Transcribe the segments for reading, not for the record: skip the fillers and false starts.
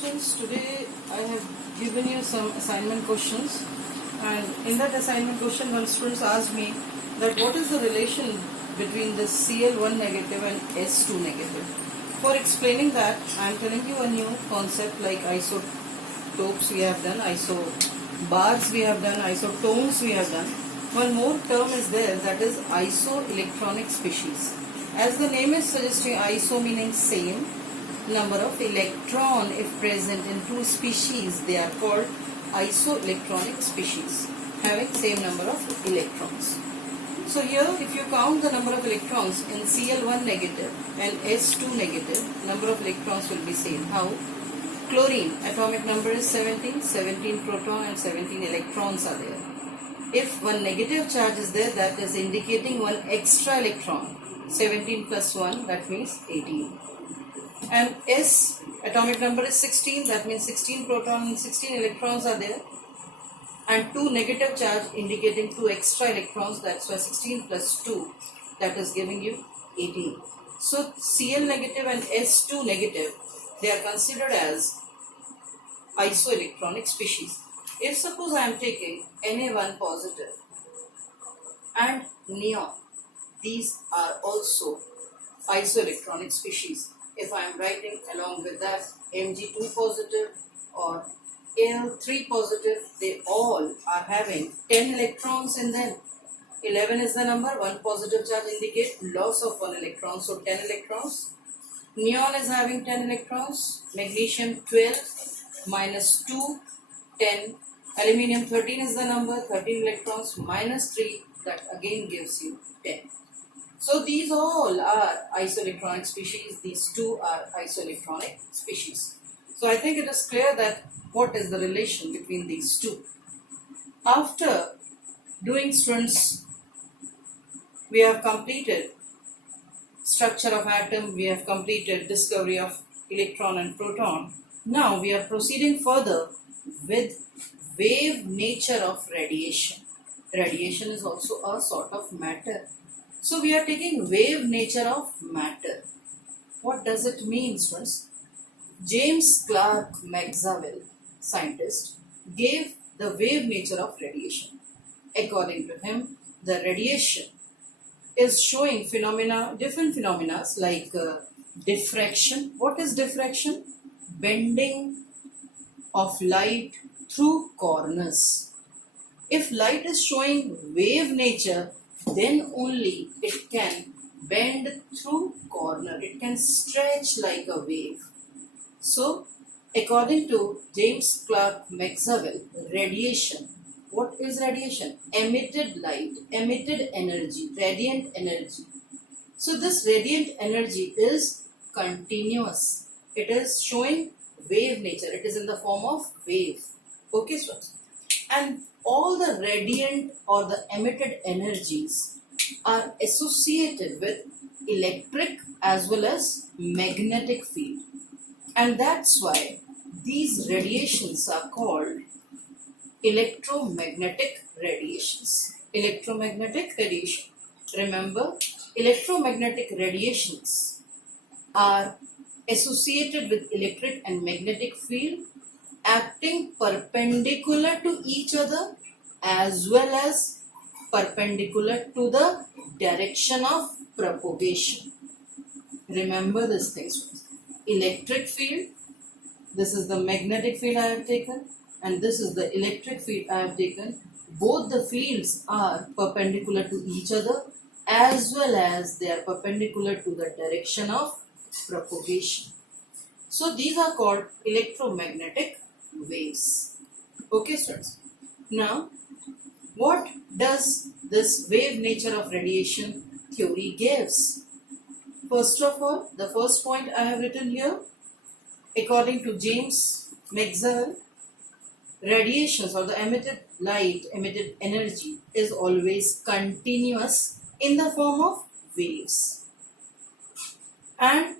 Students, today I have given you some assignment questions, and in that assignment question one student asked me that what is the relation between the Cl1 negative and S2 negative. For explaining that, I am telling you a new concept like isotopes we have done, isobars we have done, isotones we have done. One more term is there, that is isoelectronic species. As the name is suggesting, iso meaning same, number of electron if present in two species, they are called isoelectronic species, having same number of electrons. So here if you count the number of electrons in Cl1 negative and S2 negative, number of electrons will be same. How? Chlorine, atomic number is 17, 17 proton and 17 electrons are there. If one negative charge is there, that is indicating one extra electron. 17 plus 1, that means 18. And S, atomic number is 16, that means 16 proton and 16 electrons are there. And 2 negative charge indicating 2 extra electrons, that's why 16 plus 2, that is giving you 18. So Cl negative and S2 negative, they are considered as isoelectronic species. If suppose I am taking Na1 positive and neon, these are also isoelectronic species. If I am writing along with that Mg2 positive or Al3 positive, they all are having 10 electrons in them. 11 is the number, one positive charge indicates loss of 1 electron, so 10 electrons. Neon is having 10 electrons, magnesium 12, minus 2, 10. Aluminium 13 is the number, 13 electrons, minus 3, that again gives you 10. So these all are isoelectronic species, these two are isoelectronic species. So I think it is clear that what is the relation between these two. After doing, students, we have completed structure of atom, we have completed discovery of electron and proton. Now we are proceeding further with wave nature of radiation. Radiation is also a sort of matter. So we are taking wave nature of matter. What does it mean, students? James Clerk Maxwell, scientist, gave the wave nature of radiation. According to him, the radiation is showing phenomena, different phenomena like diffraction. What is diffraction? Bending of light through corners. If light is showing wave nature, then only it can bend through corner. It can stretch like a wave. So, according to James Clerk Maxwell, radiation. What is radiation? Emitted light, emitted energy, radiant energy. So, this radiant energy is continuous. It is showing wave nature. It is in the form of wave. Okay, students? And all the radiant or the emitted energies are associated with electric as well as magnetic field. And that's why these radiations are called electromagnetic radiations. Electromagnetic radiation. Remember, electromagnetic radiations are associated with electric and magnetic field acting perpendicular to each other as well as perpendicular to the direction of propagation. Remember this thing, students. Electric field, this is the magnetic field I have taken, and this is the electric field I have taken. Both the fields are perpendicular to each other as well as they are perpendicular to the direction of propagation. So these are called electromagnetic waves. Okay, students. Now, what does this wave nature of radiation theory gives? First of all, the first point I have written here, according to James Maxwell, radiations or the emitted light, emitted energy is always continuous in the form of waves. And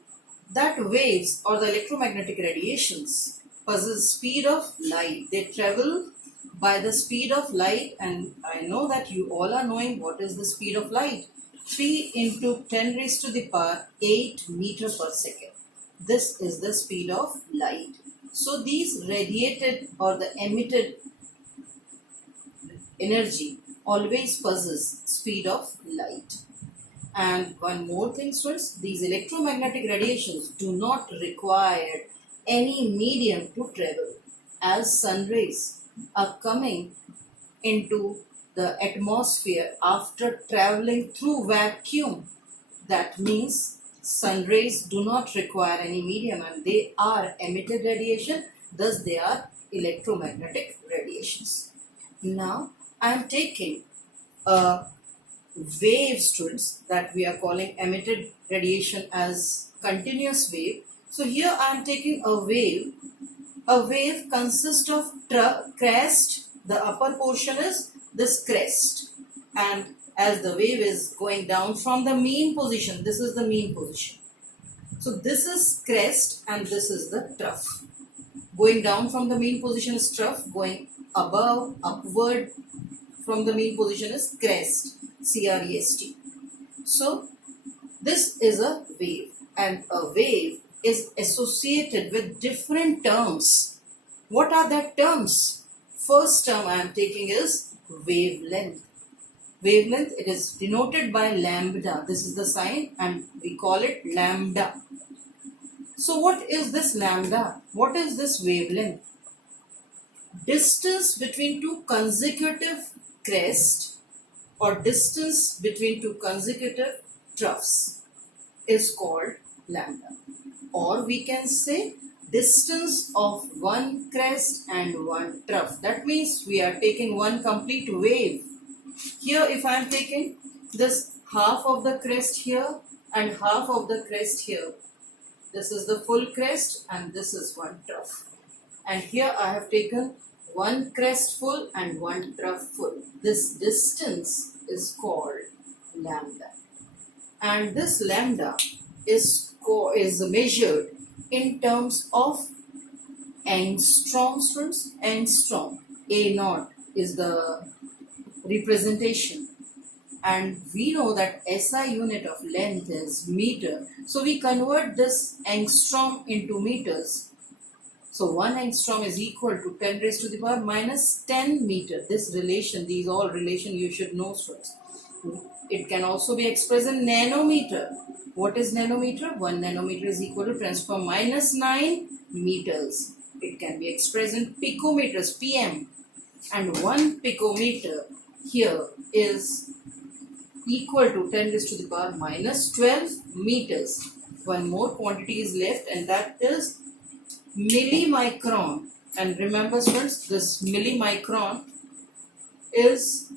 that waves or the electromagnetic radiations possess speed of light. They travel by the speed of light, and I know that you all are knowing what is the speed of light. 3 into 10 raised to the power 8 meter per second. This is the speed of light. So these radiated or the emitted energy always possess speed of light. And one more thing, students, these electromagnetic radiations do not require any medium to travel, as sun rays are coming into the atmosphere after traveling through vacuum. That means sun rays do not require any medium and they are emitted radiation, thus they are electromagnetic radiations. Now I am taking a wave, students, that we are calling emitted radiation as continuous wave. So here I am taking a wave. A wave consists of crest. The upper portion is this crest, and as the wave is going down from the mean position, this is the mean position. So this is crest and this is the trough. Going down from the mean position is trough, going upward from the mean position is crest, C-R-E-S-T. So this is a wave, and a wave is associated with different terms. What are the terms? First term I am taking is wavelength. Wavelength, it is denoted by lambda. This is the sign and we call it lambda. So what is this lambda? What is this wavelength? Distance between two consecutive crests or distance between two consecutive troughs is called lambda. Or we can say distance of one crest and one trough. That means we are taking one complete wave. Here if I am taking this half of the crest here and half of the crest here, this is the full crest and this is one trough. And here I have taken one crest full and one trough full. This distance is called lambda. And this lambda is measured in terms of angstrom, students. Angstrom, A0 is the representation, and we know that SI unit of length is meter. So we convert this angstrom into meters. So 1 angstrom is equal to 10 raised to the power minus 10 meter. This relation, these all relation you should know, students. It can also be expressed in nanometer. What is nanometer? 1 nanometer is equal to 10 to the power minus 9 meters. It can be expressed in picometers, PM. And 1 picometer here is equal to 10 raised to the power minus 12 meters. One more quantity is left, and that is millimicron. And remember, students, this millimicron is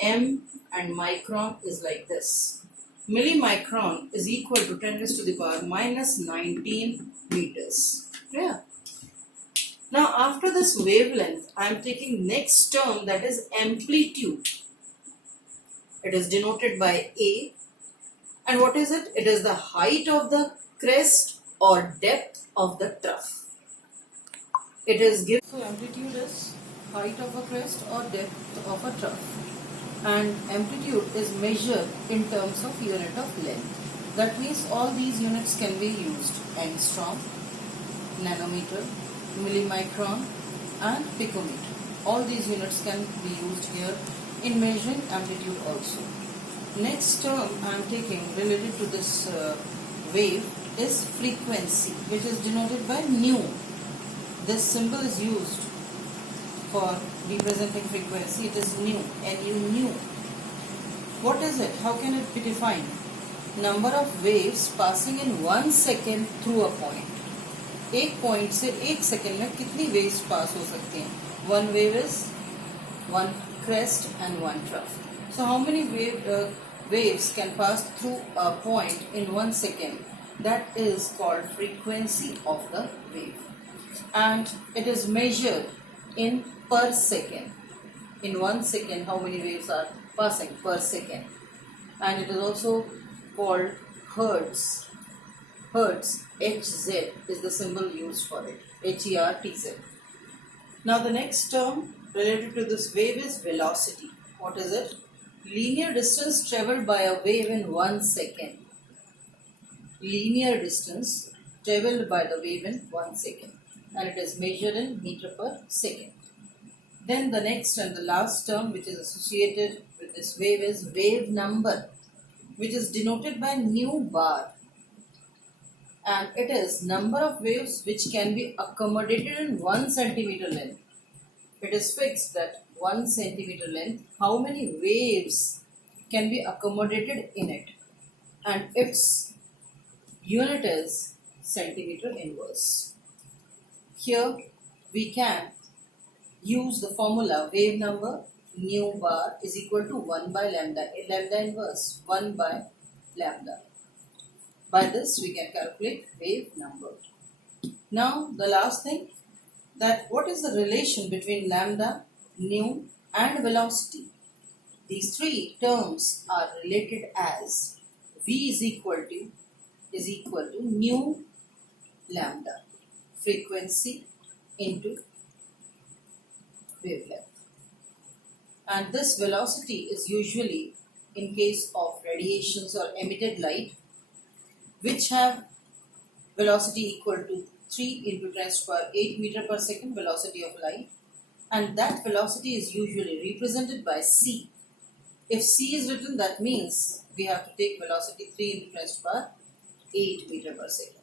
M and micron is like this. Millimicron is equal to 10 raised to the power minus 19 meters. Yeah. Now after this wavelength, I am taking next term, that is amplitude. It is denoted by A. And what is it? It is the height of the crest or depth of the trough. It is given. So amplitude is height of a crest or depth of a trough. And amplitude is measured in terms of unit of length. That means all these units can be used: angstrom, nanometer, millimicron and picometer. All these units can be used here in measuring amplitude also. Next term I am taking related to this wave is frequency, which is denoted by nu. This symbol is used for representing frequency. It is nu, nu. What is it? How can it be defined? Number of waves passing in 1 second through a point. एक point से 1 second में कितनी waves पास हो सकती हैं? One wave is one crest and one trough. So how many waves can pass through a point in 1 second? That is called frequency of the wave, and it is measured in per second. In 1 second, how many waves are passing per second? And it is also called hertz. Hertz, Hz is the symbol used for it. Hertz. Now the next term related to this wave is velocity. What is it? Linear distance traveled by a wave in 1 second. Linear distance traveled by the wave in 1 second. and it is measured in meter per second. Then the next and the last term which is associated with this wave is wave number, which is denoted by nu bar, and it is number of waves which can be accommodated in 1 centimeter length. It is fixed that 1 centimeter length, how many waves can be accommodated in it, and its unit is centimeter inverse. Here we can use the formula wave number nu bar is equal to 1 by lambda, lambda inverse 1 by lambda. By this we can calculate wave number. Now the last thing, that what is the relation between lambda, nu and velocity? These three terms are related as V is equal to nu lambda, frequency into wavelength. And this velocity is usually in case of radiations or emitted light which have velocity equal to 3 into 10 to the power 8 meter per second velocity of light, and that velocity is usually represented by c. If c is written, that means we have to take velocity 3 into 10 to the power 8 meter per second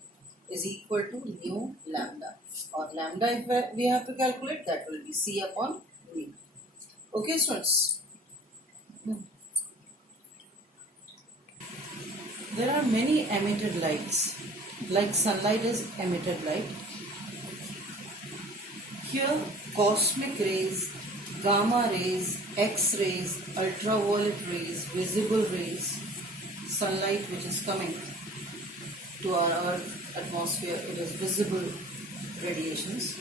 is equal to nu lambda, or lambda if we have to calculate, that will be c upon mu. Okay students. There are many emitted lights, like sunlight is emitted light. Here cosmic rays, gamma rays, X-rays, ultraviolet rays, visible rays, sunlight which is coming to our Earth atmosphere, it is visible radiations,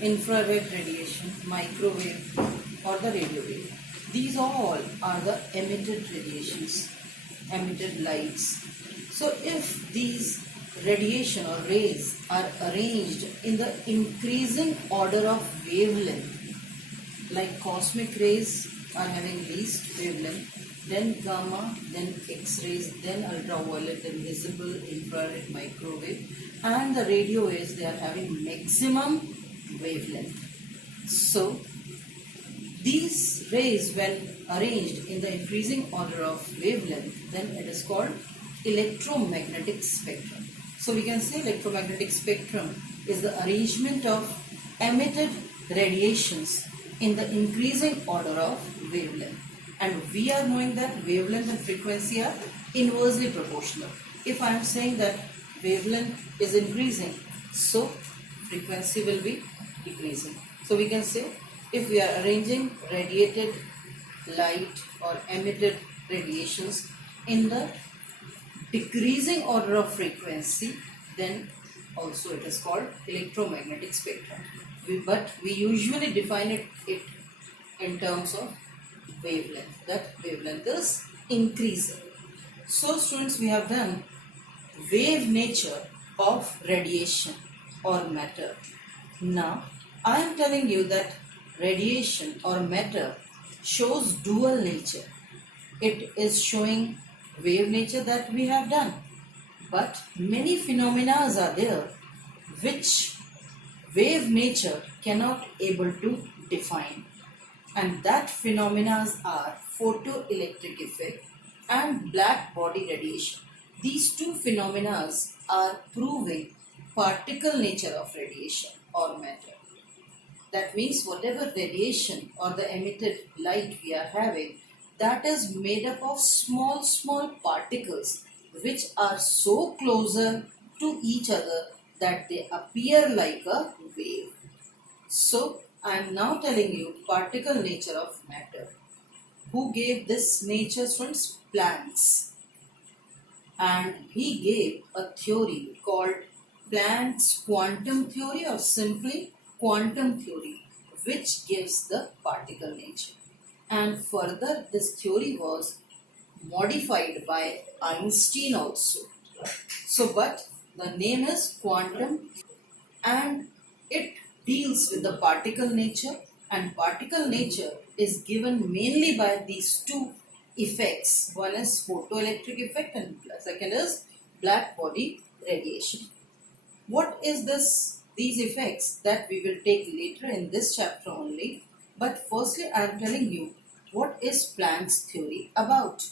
infrared radiation, microwave or the radio wave. These all are the emitted radiations, emitted lights. So if these radiation or rays are arranged in the increasing order of wavelength, like cosmic rays are having least wavelength, then gamma, then X-rays, then ultraviolet, then visible, infrared, microwave, and the radio waves, they are having maximum wavelength. So these rays, when arranged in the increasing order of wavelength, then it is called electromagnetic spectrum. So we can say electromagnetic spectrum is the arrangement of emitted radiations in the increasing order of wavelength. And we are knowing that wavelength and frequency are inversely proportional. If I am saying that wavelength is increasing, so frequency will be decreasing. So we can say if we are arranging radiated light or emitted radiations in the decreasing order of frequency, then also it is called electromagnetic spectrum. But we usually define it in terms of wavelength, that wavelength is increasing. So students, we have done wave nature of radiation or matter. Now I am telling you that radiation or matter shows dual nature. It is showing wave nature that we have done, but many phenomena are there which wave nature cannot able to define, and that phenomena are photoelectric effect and black body radiation. These two phenomena are proving particle nature of radiation or matter. That means whatever radiation or the emitted light we are having, that is made up of small particles which are so closer to each other that they appear like a wave. So I am now telling you particle nature of matter. Who gave this nature, students? Planck. And he gave a theory called Planck's quantum theory, or simply quantum theory, which gives the particle nature. And further, this theory was modified by Einstein also. So, but the name is quantum, and it deals with the particle nature, and particle nature is given mainly by these two effects. One is photoelectric effect and second is black body radiation. What is this these effects that we will take later in this chapter only. But firstly, I am telling you what is Planck's theory about.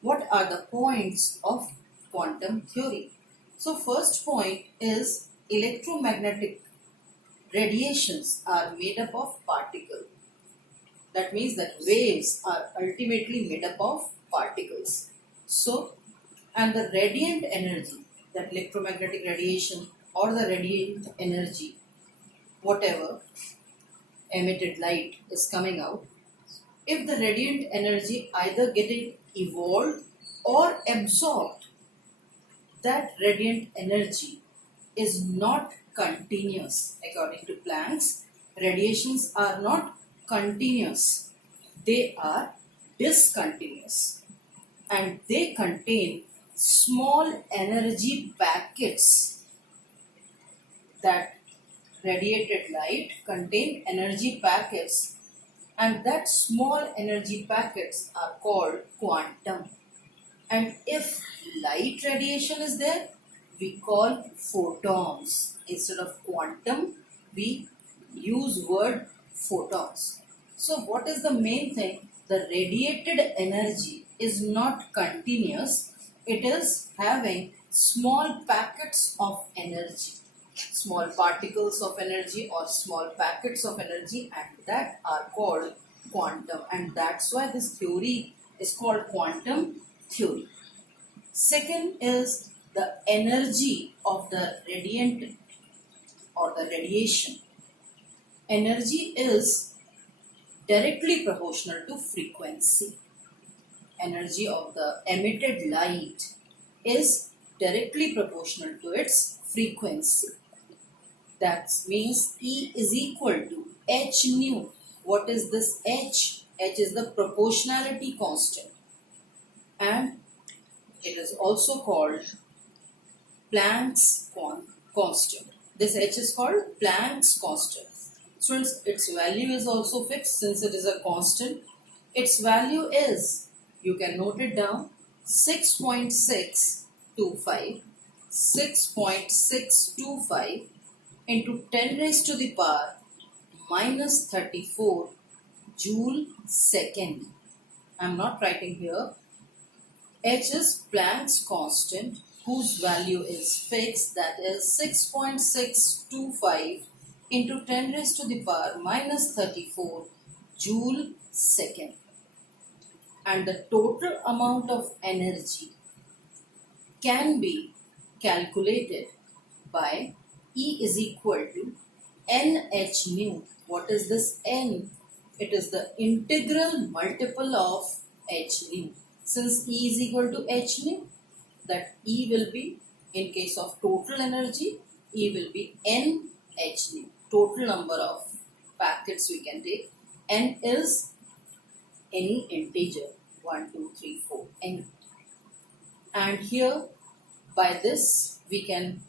What are the points of quantum theory? So first point is electromagnetic radiations are made up of particles. That means that waves are ultimately made up of particles. So, and the radiant energy, that electromagnetic radiation or the radiant energy, whatever emitted light is coming out, if the radiant energy either getting evolved or absorbed, that radiant energy is not continuous. According to Planck's, radiations are not continuous, they are discontinuous, and they contain small energy packets. That radiated light contain energy packets, and that small energy packets are called quantum. And if light radiation is there, we call photons. Instead of quantum, we use word photons. So what is the main thing? The radiated energy is not continuous. It is having small packets of energy, small particles of energy or small packets of energy, and that are called quantum. And that's why this theory is called quantum theory. Second is the energy of the radiant or the radiation. Energy is directly proportional to frequency. Energy of the emitted light is directly proportional to its frequency. That means E is equal to h nu. What is this h? H is the proportionality constant, and it is also called Planck's constant. This h is called Planck's constant. Students, its value is also fixed since it is a constant. Its value is, you can note it down, 6.625 into 10 raised to the power minus 34 joule second. I am not writing here. H is Planck's constant whose value is fixed, that is 6.625 into 10 raised to the power minus 34 joule second. And the total amount of energy can be calculated by E is equal to NH nu. What is this N? It is the integral multiple of H nu. Since E is equal to H nu, that E will be, in case of total energy, E will be NH nu. Total number of packets we can take. N is any integer, 1, 2, 3, 4, N. And here, by this, we can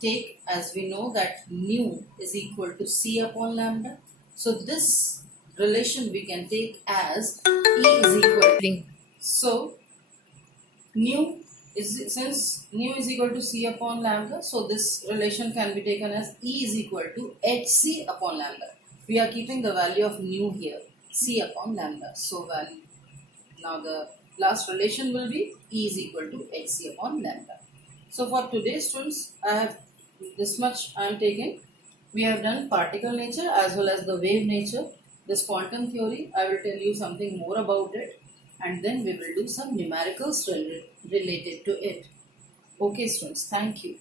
take, as we know, that nu is equal to C upon lambda. So this relation we can take as E is equal to. So nu is, since nu is equal to C upon lambda, so this relation can be taken as E is equal to HC upon lambda. We are keeping the value of nu here, C upon lambda. So value, now the last relation will be E is equal to HC upon lambda. So for today's students, I have this much I am taking. We have done particle nature as well as the wave nature. This quantum theory, I will tell you something more about it, and then we will do some numericals related to it. Okay students, thank you.